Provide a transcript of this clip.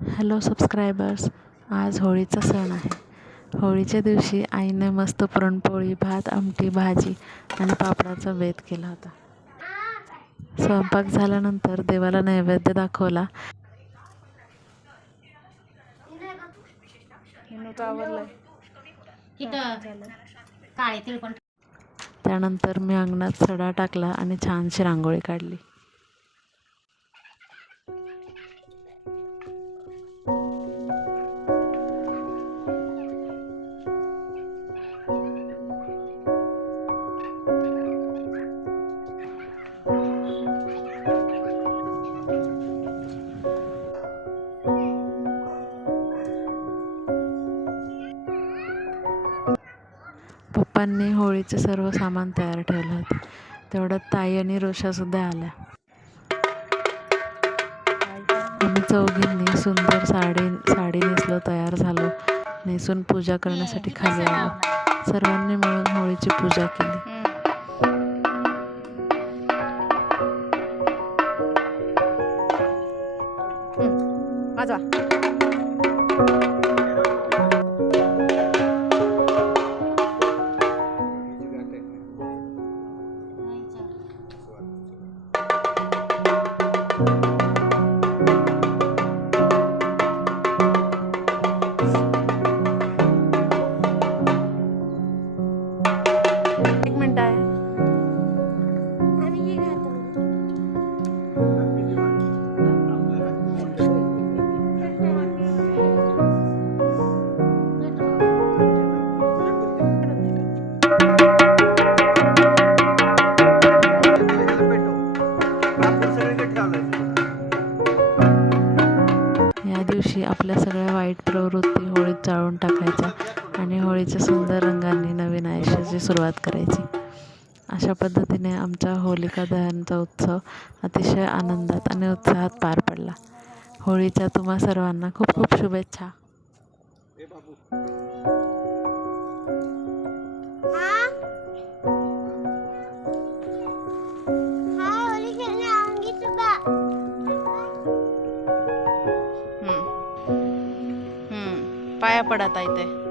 Hello subscribers, आज होळीचा सण आहे. होळीच्या दिवशी आईने मस्त पुरणपोळी, भात, आमटी, भाजी आणि पापडाचा बेत केला होता. स्वयंपाक झाल्यानंतर देवाला नैवेद्य दाखवला. त्यानंतर मी अंगणात सडा टाकला आणि छानशी रांगोळी काढली. पप्पांनी होळीचे सर्व सामान तयार ठेवलं होते. तेवढ्यात ताई आणि रोषासुद्धा आल्या. आम्ही चौघींनी सुंदर साडी नेसलो, तयार झालो. नेसून पूजा करण्यासाठी खाली आलो. सर्वांनी मिळून होळीची पूजा केली. या दिवशी आपल्या सगळ्या वाईट प्रवृत्ती होळीत जाळून टाकायच्या आणि होळीच्या सुंदर रंगांनी नवीन आयुष्याची सुरुवात करायची. अशा पद्धतीने आमचा होलिका दहनचा उत्सव अतिशय आनंदात आणि उत्साहात पार पडला. होळीच्या तुम्हा सर्वांना खूप खूप शुभेच्छा. पाया पडत आहे ते.